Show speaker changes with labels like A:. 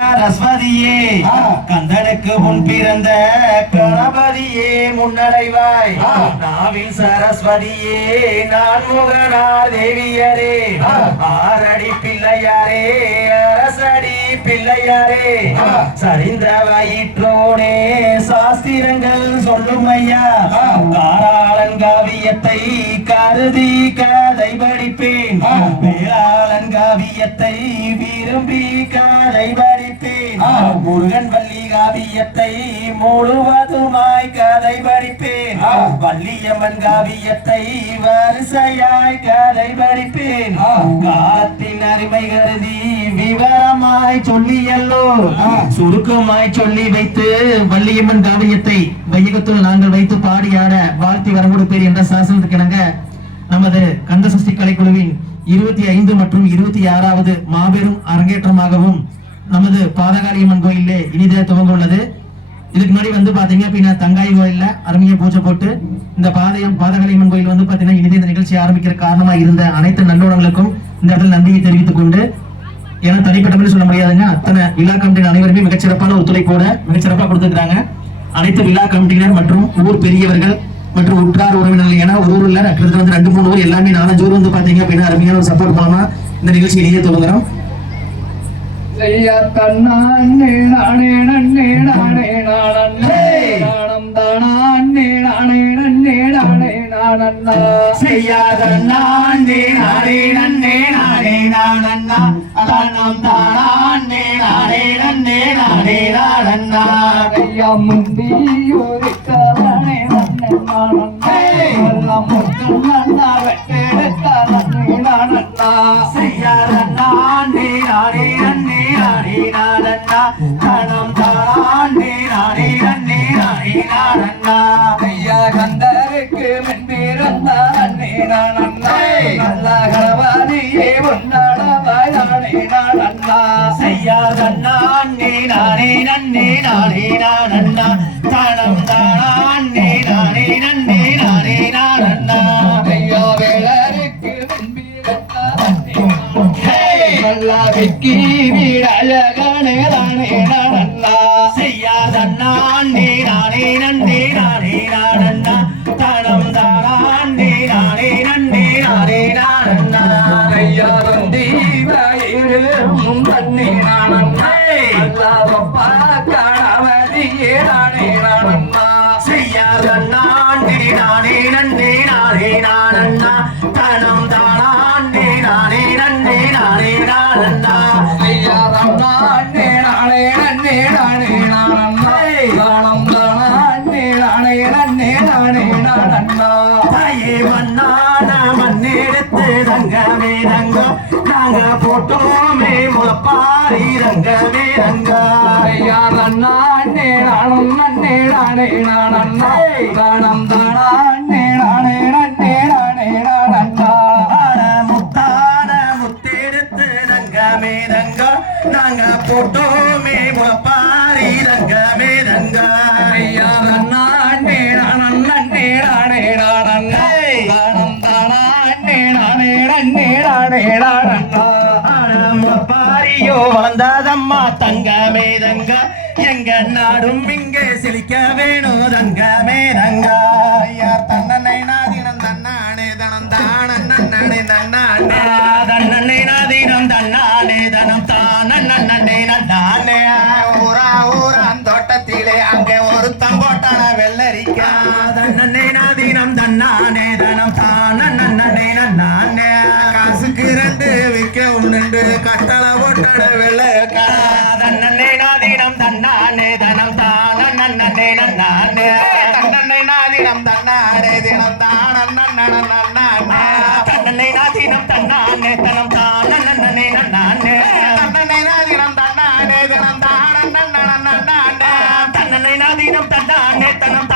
A: சரஸ்வதியே. கந்தனுக்கு முன் பிறந்த கணபதியே முன்னடைவாய்
B: ஆ.
A: நாவில் சரஸ்வதியே நான் முகனார் தேவியரே. ஆரடி பிள்ளையாரே அரசடி பிள்ளையாரே. சரிந்த வயிற்றோனே சாஸ்திரங்கள் சொல்லும் ஐயா. காராளன் காவியத்தை கருதி கதை படிப்பேன். வேளாளன் காவியத்தை முருகன் வள்ளி காவியத்தை முழுவதுமாய் கதை படிப்பேன். வள்ளியம்மன் காவியத்தை வரிசையாய் கதை படிப்பேன்
B: ஆ.
A: காலத்தின் அருமை கருதி விவரமாய் சொல்லியல்லோ. சுருக்கமாய் சொல்லி வைத்து வள்ளியம்மன் காவியத்தை வையகத்துள் நாங்கள் வைத்து பாடியாட வாழ்த்தி வரமுடிப்பேர் என்ற சாசனத்துக்கு இணங்க நமது கந்தசஷ்டி கலைக்குழுவின் இருபத்தி ஐந்து மற்றும் இருபத்தி ஆறாவது மாபெரும் அரங்கேற்றமாகவும் நமது பாதகாளியம்மன் கோயிலே இனிதே துவங்க உள்ளது இதுக்கு முன்னாடி வந்து பாத்தீங்க அப்படின்னா தங்காய் கோயில்ல அருமையை பூஜை போட்டு இந்த பாதையம் பாதகாளியம்மன் கோயில் வந்து பாத்தீங்கன்னா இனிதே இந்த நிகழ்ச்சி ஆரம்பிக்கிற காரணமா இருந்த அனைத்து நல்லுணங்களுக்கும் இந்த இடத்துல நன்றியை தெரிவித்துக் கொண்டு ஏன்னா தனிப்பட்டமே சொல்ல முடியாதுங்க. அத்தனை விழா கமிட்டியின் அனைவருமே மிகச்சிறப்பான ஒத்துழைப்போட மிகச்சிறப்பா கொடுத்துருக்காங்க அனைத்து விழா கமிட்டியினர் மற்றும் ஊர் பெரியவர்கள் மற்றும் உற்றார் உறவினர்கள் ஏன்னா ஒரு ஊர்ல கிட்டத்தட்ட வந்து ரெண்டு மூணு ஊர் எல்லாமே நாலஞ்சு ஊர் வந்து பாத்தீங்க அப்படின்னா அருமையான ஒரு சப்போர்ட் மூலமா இந்த நிகழ்ச்சி இனியே துவங்குறோம்.
B: ஐயா தன்னானே நானே நன்னே நானே நானே நானம் தானே நானே நன்னே நானே நானண்ணா
A: செய்யாத நானே நானே நன்னே நானே நானண்ணா தானம் தானே நானே நன்னே நானே நானண்ணா
B: ஐயா முந்தி ஒரு காலனே நன்னே நானண்ணா எல்லாம் முத்தம் நன்னா வெட்டெடுத்தாலே நானண்ணா கந்தருக்கு மென் பிறந்த அண்ணே. நல்ல கணவாதியே உன்னாடவாய் நானே நானண்ணா
A: செய்யாதண்ணா நானே நானே நன்னே நானே நானண்ணா தானம் தானே நானே நன்னே நானே நானண்ணா
B: ஐயா வேளருக்கு மென் நல்ல விக்கி வீடழகனே நானே நானண்ணா
A: செய்யாத நானே நானே நன்னே
B: ஐயா தீவாயிரும் வயிறு முன்னே நானண்ணா அல்லாவப்பா கணவதியே நானே நானண்ணா.
A: செய்யாத நானே நானே நன்னே நானே நானண்ணா. தானம் தானே நானே நன்னே நானே நானண்ணா.
B: ஐயா ரம்மானே நானே நன்னே நானே நானே நன்னே நானே
A: தாயே மண்ணெடுத்து நாங்க போட்டோமே முளப்பாரி ரங்கமே ரங்கா.
B: ஐயா ரண்ணானே நானும் நன்னே நானே நானண்ணா தானம் தானே நானே ஐயோ
A: வளர்ந்தாதம்மா தங்கமே தங்க. எங்க நாடும் இங்கே செழிக்க வேணும் தங்கமே தங்கா.
C: ஐயார் தன்னனை நாதினம் தன்னானே தனம் தானே நன்னானே
A: தன்னே நாதீனம் தன்னானே தனம் தானே நன்னானே
C: ஊரா ஊரா தோட்டத்திலே அங்கே ஒரு தங்கோட்டான வெள்ளரிக்கா.
A: தன்னே நாதினம் தன்னானே தனம் தானே நன்னானே
C: காசுக்கு ரெண்டு விற்க உண்டு கட்டளை போட்டான வெள்ளக்கா
A: நாதீனம் தன்னானே தனம் தானே நன்னானே.
C: தன்னனை நாதினம் தன்னானே தினம் தானே நன்னானே.
A: தன்னே நாதீனம் தன்னானே தனம் தானே நன்னானே.
C: தன்னனை நாதினம் தன்னானே தினம் நன்னானே.
A: தன்னானே தனம்